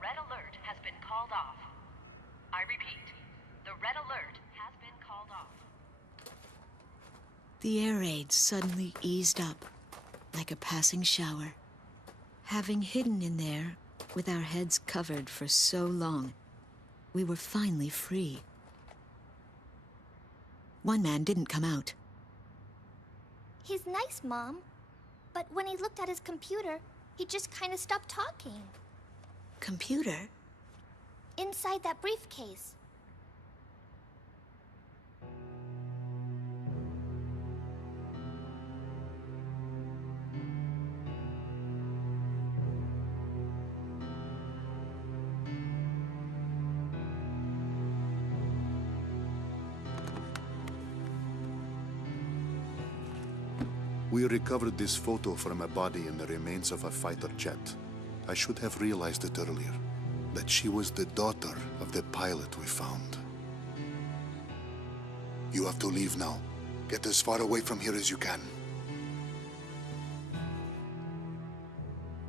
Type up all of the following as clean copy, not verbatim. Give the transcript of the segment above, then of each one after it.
red alert has been called off. I repeat, the red alert has been called off. The air raid suddenly eased up, like a passing shower. Having hidden in there, with our heads covered for so long, we were finally free. One man didn't come out. He's nice, Mom. But when he looked at his computer, he just kind of stopped talking. Computer? Inside that briefcase. We recovered this photo from a body in the remains of a fighter jet. I should have realized it earlier, that she was the daughter of the pilot we found. You have to leave now. Get as far away from here as you can.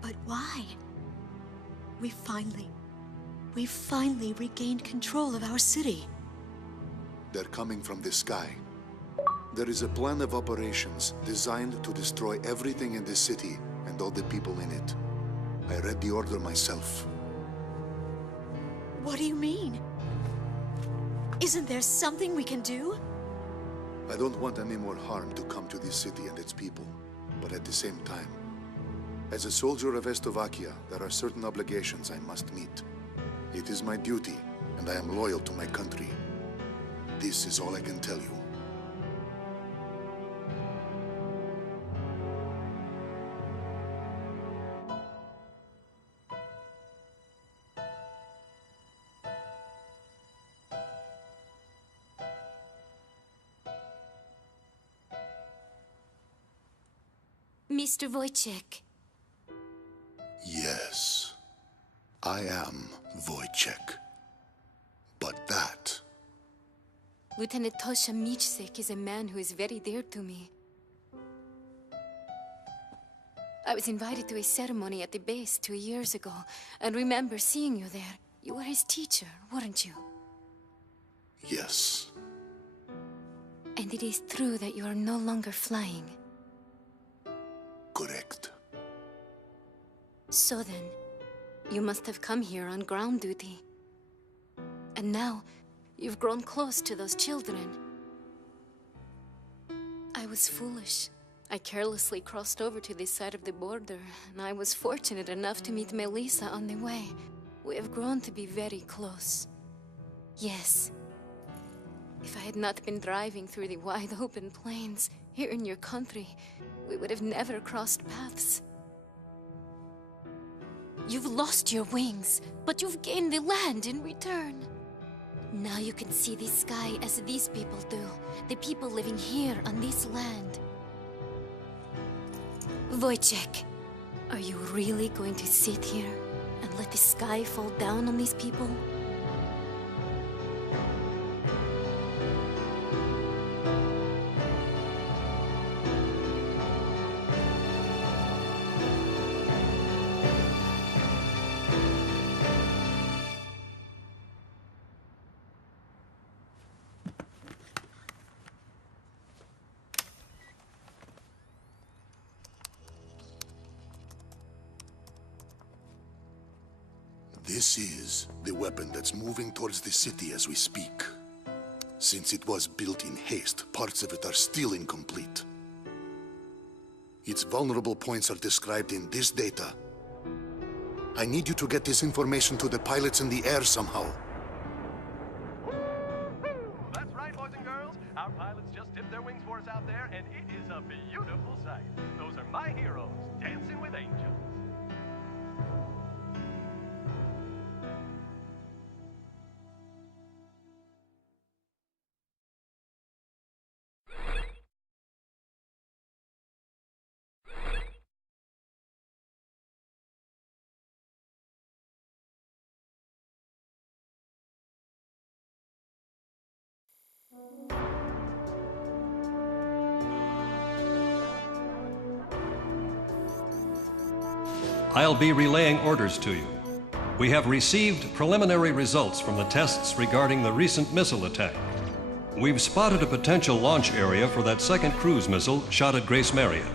But why? We finally regained control of our city. They're coming from the sky. There is a plan of operations designed to destroy everything in the city and all the people in it. I read the order myself. What do you mean? Isn't there something we can do? I don't want any more harm to come to this city and its people, but at the same time, as a soldier of Estovakia, there are certain obligations I must meet. It is my duty, and I am loyal to my country. This is all I can tell you. Mr. Wojciech. Yes, I am Wojciech. But that... Lieutenant Tosha Michsek is a man who is very dear to me. I was invited to a ceremony at the base 2 years ago, and remember seeing you there. You were his teacher, weren't you? Yes. And it is true that you are no longer flying. Correct. So then, you must have come here on ground duty. And now, you've grown close to those children. I was foolish. I carelessly crossed over to this side of the border, and I was fortunate enough to meet Melissa on the way. We have grown to be very close. Yes. If I had not been driving through the wide open plains, here in your country, we would have never crossed paths. You've lost your wings, but you've gained the land in return. Now you can see the sky as these people do, the people living here on this land. Wojciech, are you really going to sit here and let the sky fall down on these people? This is the weapon that's moving towards the city as we speak. Since it was built in haste, parts of it are still incomplete. Its vulnerable points are described in this data. I need you to get this information to the pilots in the air somehow. That's right, boys and girls. Our pilots just tipped their wings for us out there, and it is a beautiful sight. Those are my heroes, dancing with angels. I'll be relaying orders to you. We have received preliminary results from the tests regarding the recent missile attack. We've spotted a potential launch area for that second cruise missile shot at Grace Maria.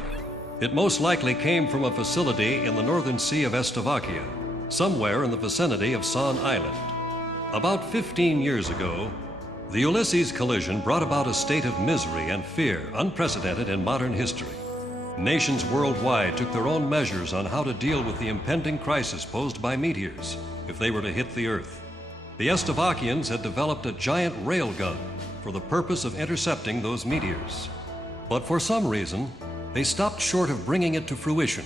It most likely came from a facility in the northern sea of Slovakia, somewhere in the vicinity of San Island. About 15 years ago, the Ulysses collision brought about a state of misery and fear unprecedented in modern history. Nations worldwide took their own measures on how to deal with the impending crisis posed by meteors if they were to hit the Earth. The Slovakians had developed a giant railgun for the purpose of intercepting those meteors. But for some reason, they stopped short of bringing it to fruition,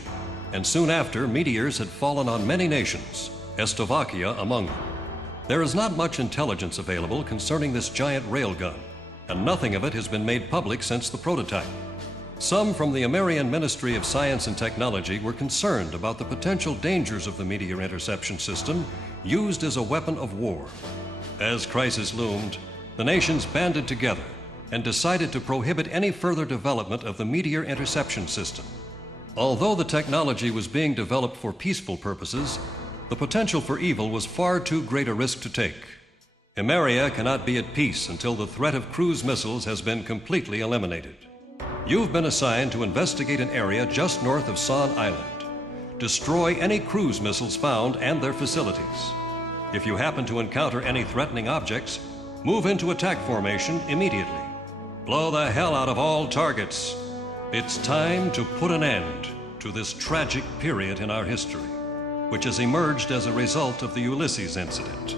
and soon after, meteors had fallen on many nations, Slovakia among them. There is not much intelligence available concerning this giant railgun, and nothing of it has been made public since the prototype. Some from the American Ministry of Science and Technology were concerned about the potential dangers of the meteor interception system used as a weapon of war. As crisis loomed, the nations banded together and decided to prohibit any further development of the meteor interception system. Although the technology was being developed for peaceful purposes, the potential for evil was far too great a risk to take. Emeria cannot be at peace until the threat of cruise missiles has been completely eliminated. You've been assigned to investigate an area just north of San Island. Destroy any cruise missiles found and their facilities. If you happen to encounter any threatening objects, move into attack formation immediately. Blow the hell out of all targets. It's time to put an end to this tragic period in our history, which has emerged as a result of the Ulysses incident.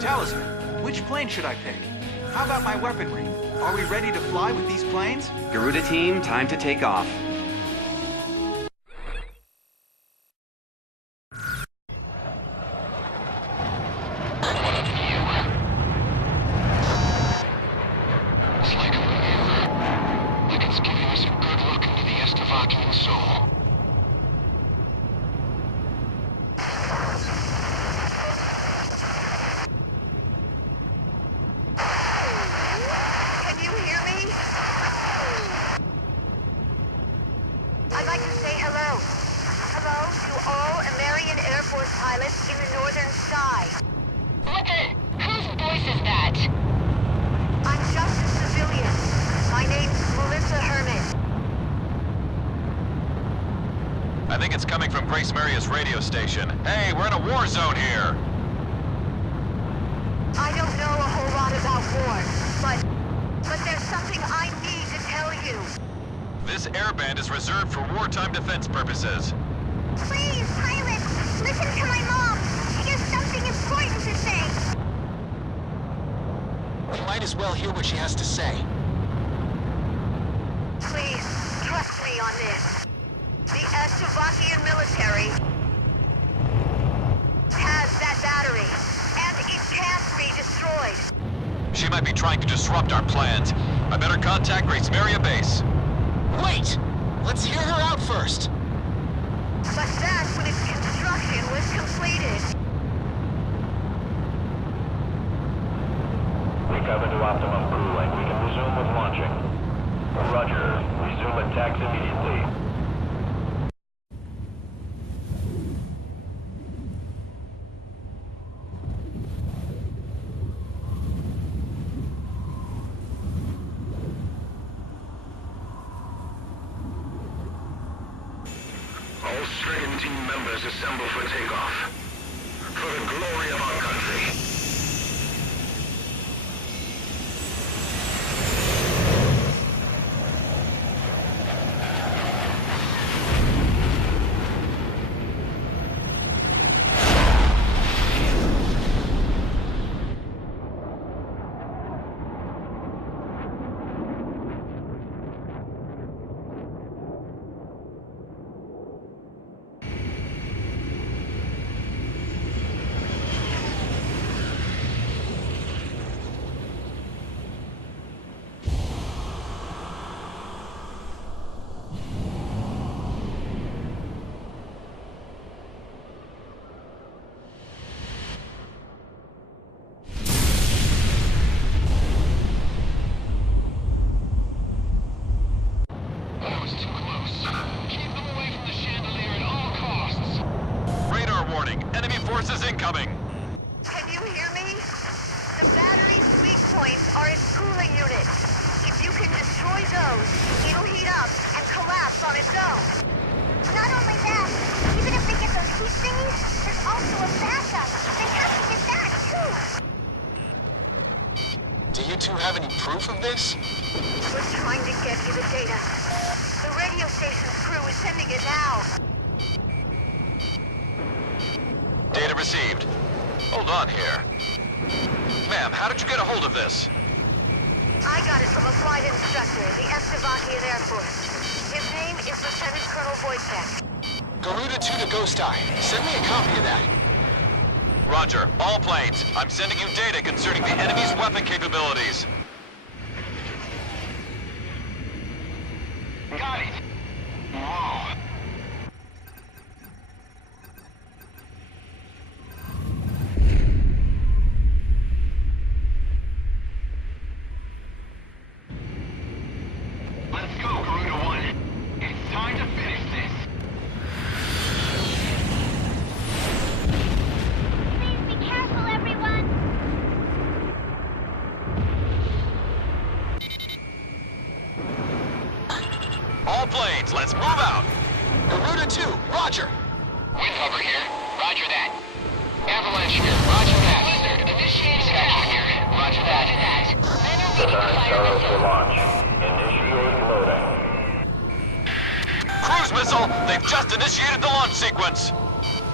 Talisman, which plane should I pick? How about my weaponry? Are we ready to fly with these planes? Garuda team, time to take off. It's like a maneuver. Like it's giving us a good look into the Slovakian soul. Can you hear me? I'd like to say hello. Hello to all American Air Force pilots in the northern sky. Whose voice is that? I'm just a civilian. My name's Melissa Herman. I think it's coming from Grace Maria's radio station. Hey, we're in a war zone here. I don't know a whole lot about war, but there's something I need to tell you. This airband is reserved for wartime defense purposes. Please, pilot, listen to my mom. She has something important to say. We might as well hear what she has to say. Please, trust me on this. The Slovakian military has that battery, and it can't be destroyed. She might be trying to disrupt our plans. I better contact Grace Maria base. Wait! Let's hear her out first. But that's when its construction was completed. Recover to optimum crew length. We can resume with launching. Roger. Resume attacks immediately. All Strigon team members assemble for takeoff. For the glory of our country. points are its cooling units. If you can destroy those, it'll heat up and collapse on its own. Not only that, even if they get those heat thingies, there's also a backup. They have to get that, too. Do you two have any proof of this? We're trying to get you the data. The radio station's crew is sending it now. Data received. Hold on here. Ma'am, how did you get a hold of this? I got it from a flight instructor in the Slovakian Air Force. His name is Lieutenant Colonel Wojtek. Garuda 2 to Ghost Eye. Send me a copy of that. Roger. All planes. I'm sending you data concerning the enemy's weapon capabilities. Got it. Whoa. Let's go, Garuda 1. It's time to finish this. Please be careful, everyone. All planes, let's move out. Garuda 2, roger. Wind hover here. Roger that. Avalanche here. Roger that. Blizzard. Initiate Skylar here. Roger that. For launch. Initiate loading. Cruise missile, they've just initiated the launch sequence.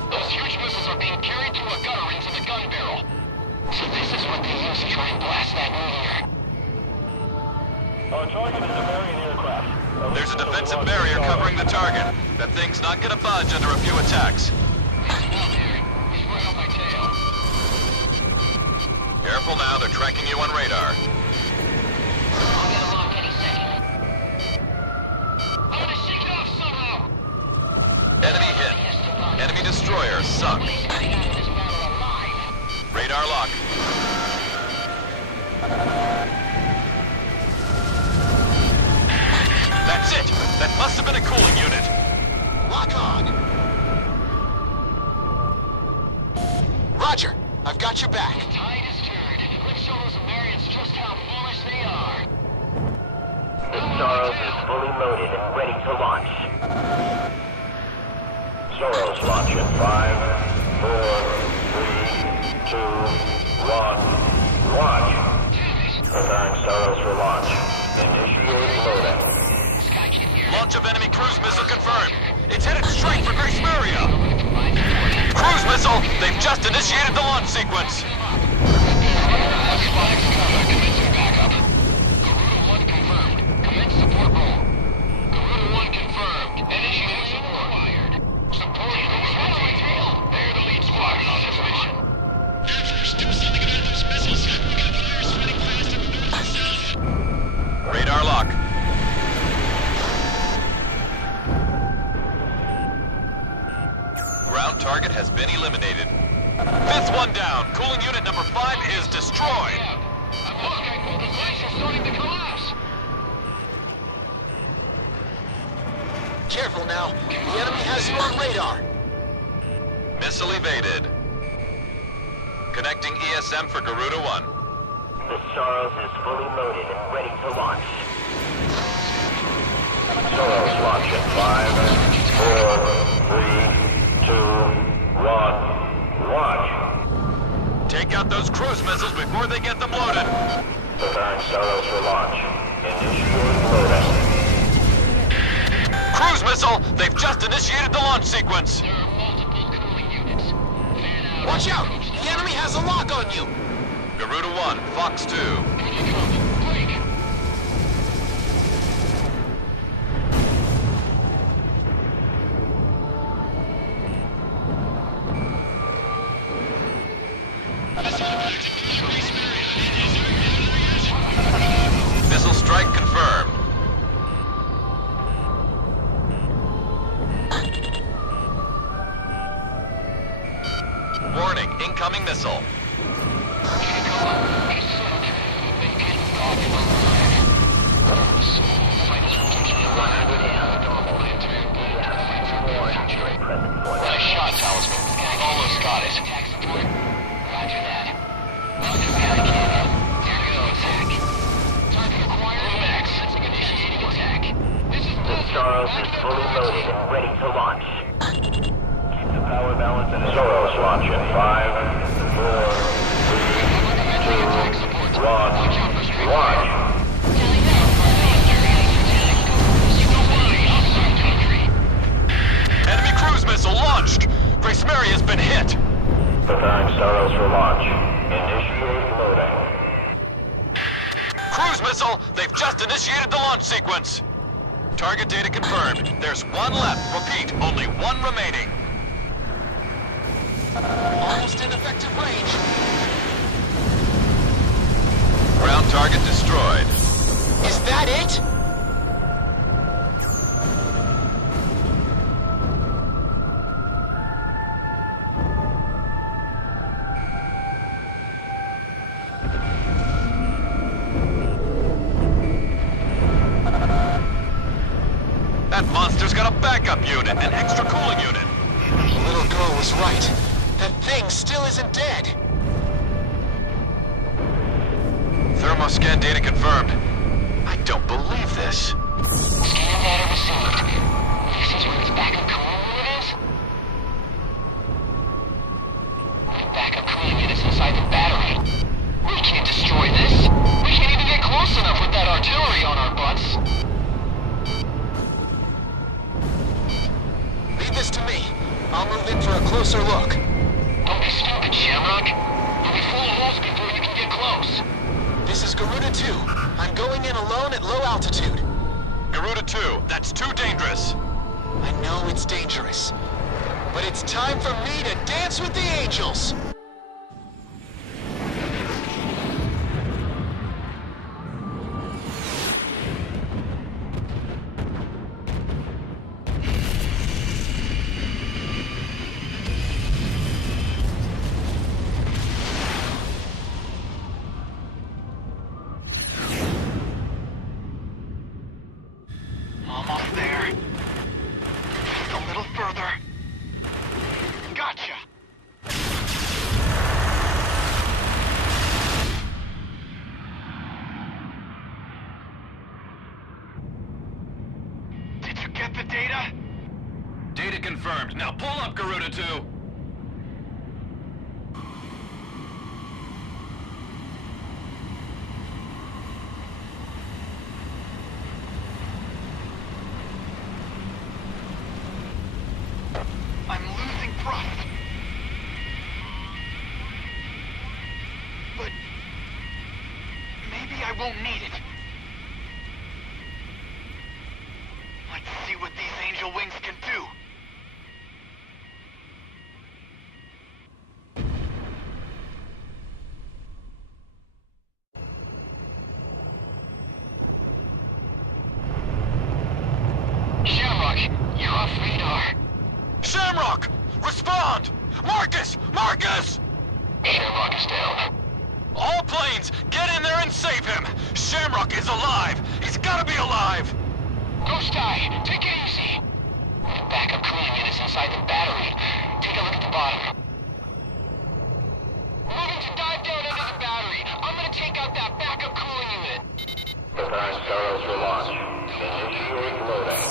Those huge missiles are being carried through a gutter into the gun barrel. So this is what they use to try and blast that meteor. Our target is a Marian aircraft. There's a defensive barrier covering the target. That thing's not gonna budge under a few attacks. He's out here. He's right on my tail. Careful now, they're tracking you on radar. I'll get a lock any second. I'm gonna shake it off somehow. Enemy hit. Enemy destroyer sunk. Somebody's getting out of this battle alive. Radar lock. That's it! That must have been a cooling unit. Lock on. Roger. I've got your back. The tide is turned. Let's show those Americans just how foolish they are. The Soros is fully loaded and ready to launch. Soros launch in 5, 4, 3, 2, 1. Launch. Preparing Soros for launch. Initiate loading. Launch of enemy cruise missile confirmed. It's headed straight for Grace Maria. Cruise missile, they've just initiated the launch sequence. Commencing backup. Garuda 1 confirmed. Commence support roll. Garuda 1 confirmed. Initiate support. Support Garuda 1. They're the lead squadron on this mission. Air Force, do something about those missiles. We got fires spreading faster from north to south. Radar lock. Ground target has been eliminated. Fifth one down. Cooling unit number 5 is destroyed. The device is starting to collapse. Careful now. The enemy has you on radar. Missile evaded. Connecting ESM for Garuda 1. The Soros is fully loaded and ready to launch. Soros launch in 5, 4, 3, 2, 1. Launch. Take out those cruise missiles before they get them loaded. Preparing Soros for launch. Initiate loading. Cruise missile, they've just initiated the launch sequence. There are multiple cooling units. Watch out! The enemy has a lock on you! Garuda 1, Fox 2. Break. Missile strike confirmed. Warning, incoming missile. Nice shot, Talisman. Almost got it. Roger that. Here goes. fully loaded and ready to launch. Keep the power balance in Soros launch in 5, 4, 3, 2, 1, launch. Enemy cruise missile launched! Grace Mary has been hit! Preparing Staros for launch. Initiate loading. Cruise missile, they've just initiated the launch sequence. Target data confirmed. There's one left. Repeat, only one remaining. Almost in effective range. Ground target destroyed. Is that it? That monster's got a backup unit, an extra cooling unit. The little girl was right. That thing still isn't dead. Thermoscan data confirmed. I don't believe this. Scan data received. This is where its backup cooling unit is? The backup cooling unit's inside the battery. We can't destroy this. We can't even get close enough with that artillery on our butts. Leave this to me. I'll move in for a closer look. Don't be stupid, Shamrock. You'll be full of holes before you can get close. This is Garuda 2. I'm going in alone at low altitude. Garuda 2, that's too dangerous. I know it's dangerous, but it's time for me to dance with the angels. Almost there. Just a little further. Gotcha! Did you get the data? Data confirmed. Now pull up, Garuda 2. I'm losing thrust. But maybe I won't need it. Let's see what these angel wings can do. Shamrock, you're off radar. Shamrock! Respond! Marcus! Marcus! Shamrock is down. All planes, get in there and save him! Shamrock is alive! He's gotta be alive! Ghost Eye, take it easy. The backup cooling unit's inside the battery. Take a look at the bottom. Moving to dive down under the battery. I'm gonna take out that backup cooling unit. Preparing Staros for launch. Initiate loading.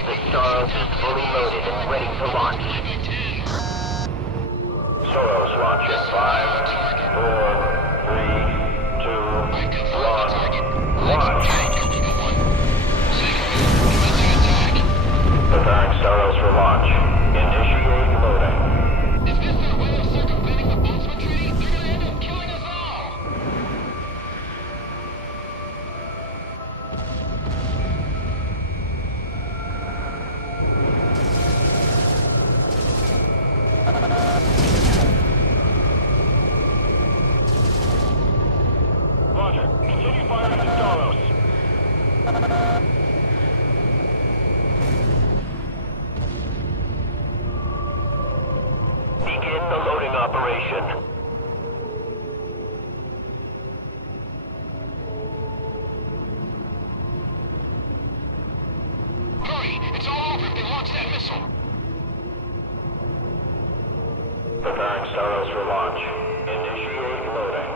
The Staros is fully loaded and ready to launch. Soros launch in 5, 4, 3, 2, 1, launch. Preparing Staros for launch. Initiate loading. Is this their way of circumventing the Boltzmann Treaty? They're gonna end up killing us all! Roger. Continue firing at Staros. operation. Hurry! It's all over if they launch that missile! Preparing Staros for launch. Initiate loading.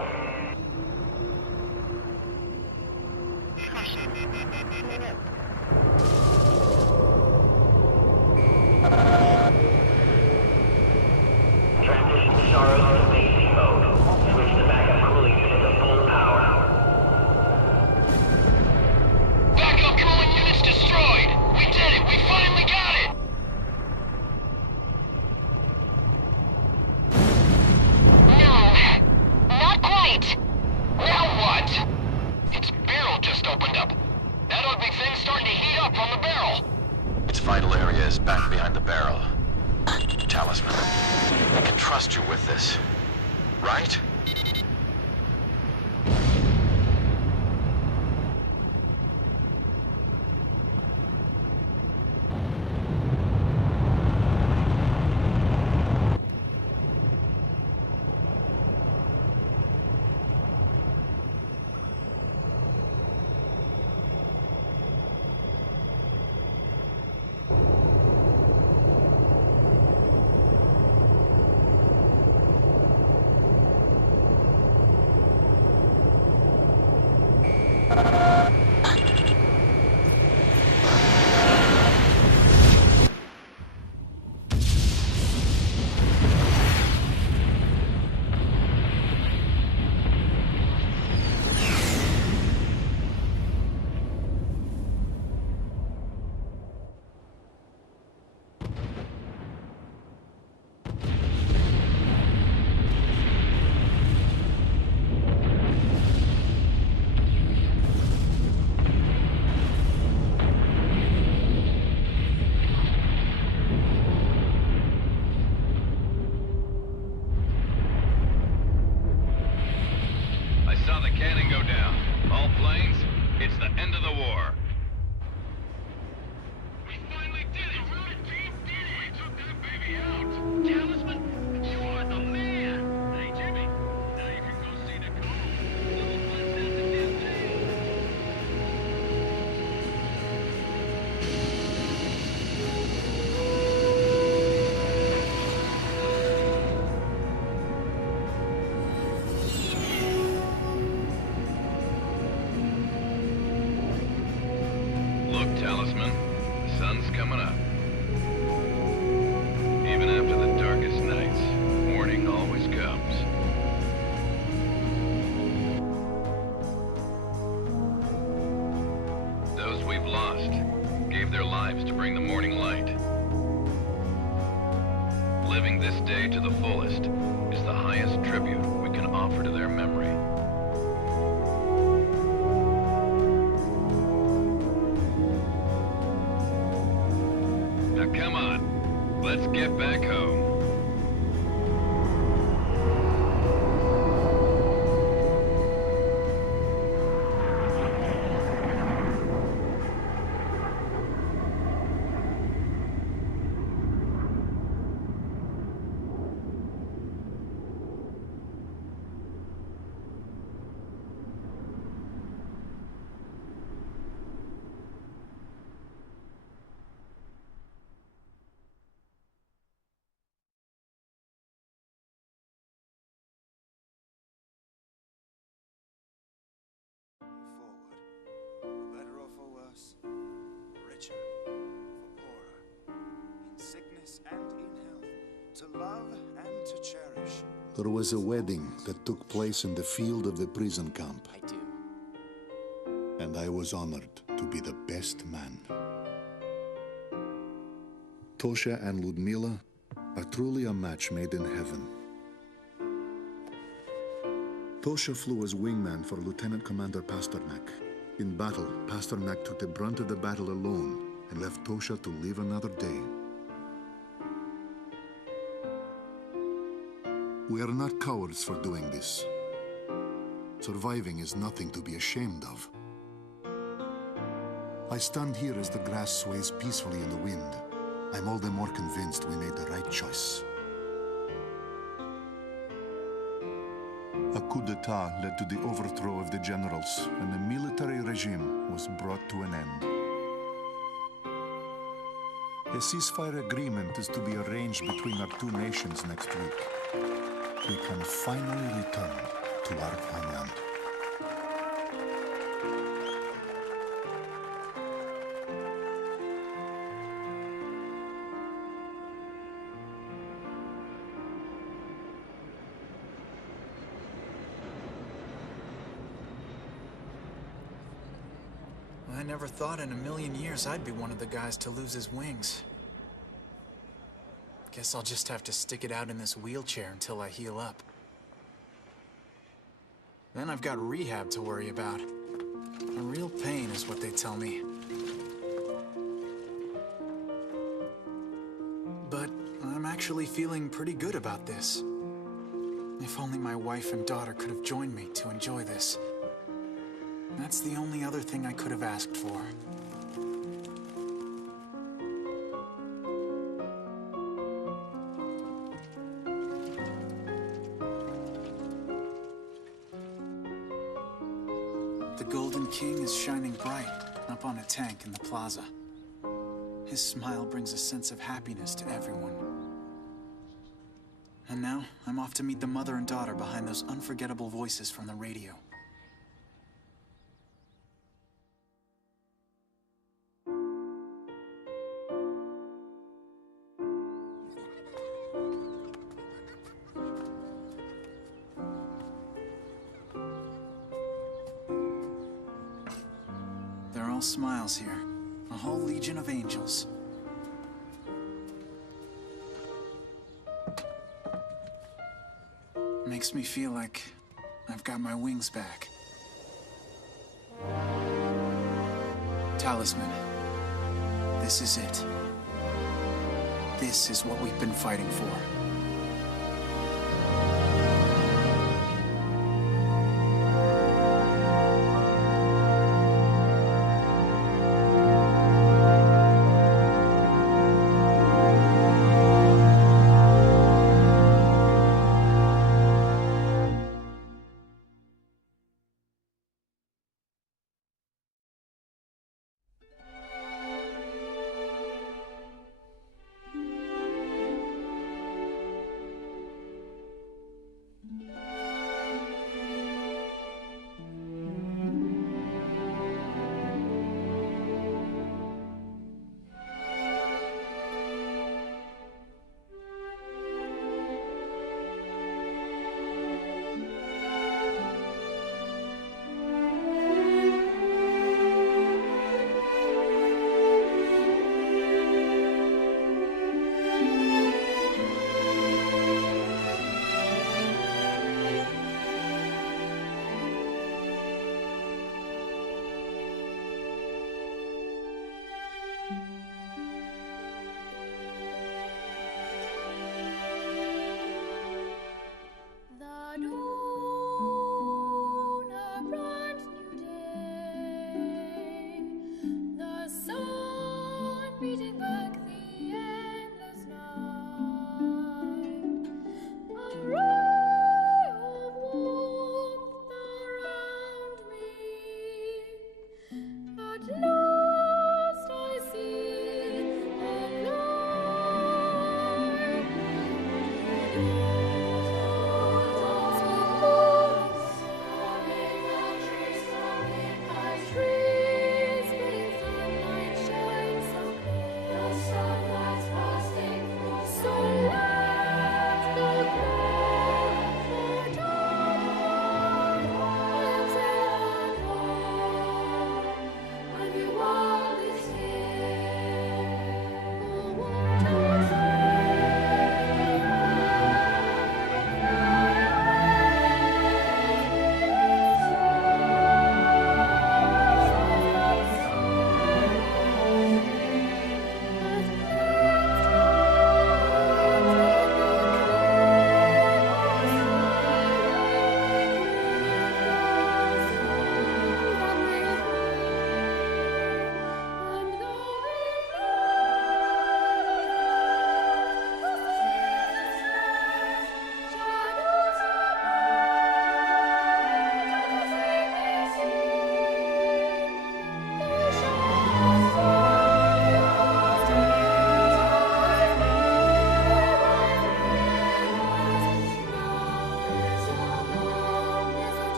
Transition Staros to basic mode. Switch the backup cooling unit to full power. Backup cooling units destroyed! We did it! We finally got it! No, not quite. Now what? Its barrel just opened up. That ugly thing's starting to heat up on the barrel. Its vital area is back behind the barrel. Talisman, I can trust you with this, right? Saw the cannon go down. All planes, it's the end of the war. We finally did it! The team did it! We took that baby out! Talisman, you are the man! Hey, Jimmy, now you can go see the call. Little fantastic campaign. Look, Talisman, the sun's coming up. Even after the darkest nights, morning always comes. Those we've lost gave their lives to bring the morning light. Living this day to the fullest is the highest tribute we can offer to their memory. Now come on, let's get back home. richer, for poorer, in sickness and in health, to love and to cherish. There was a wedding that took place in the field of the prison camp. I do. And I was honored to be the best man. Tosha and Ludmila are truly a match made in heaven. Tosha flew as wingman for Lieutenant Commander Pasternak. In battle, Pasternak took the brunt of the battle alone and left Tosha to live another day. We are not cowards for doing this. Surviving is nothing to be ashamed of. I stand here as the grass sways peacefully in the wind. I'm all the more convinced we made the right choice. A coup d'etat led to the overthrow of the generals, and the military regime was brought to an end. A ceasefire agreement is to be arranged between our two nations next week. We can finally return to our homeland. I never thought in a million years I'd be one of the guys to lose his wings. Guess I'll just have to stick it out in this wheelchair until I heal up. Then I've got rehab to worry about. A real pain is what they tell me. But I'm actually feeling pretty good about this. If only my wife and daughter could have joined me to enjoy this. That's the only other thing I could have asked for. The Golden King is shining bright up on a tank in the plaza. His smile brings a sense of happiness to everyone. And now, I'm off to meet the mother and daughter behind those unforgettable voices from the radio. They're all smiles here. A whole legion of angels. Makes me feel like I've got my wings back. Talisman. This is it. This is what we've been fighting for.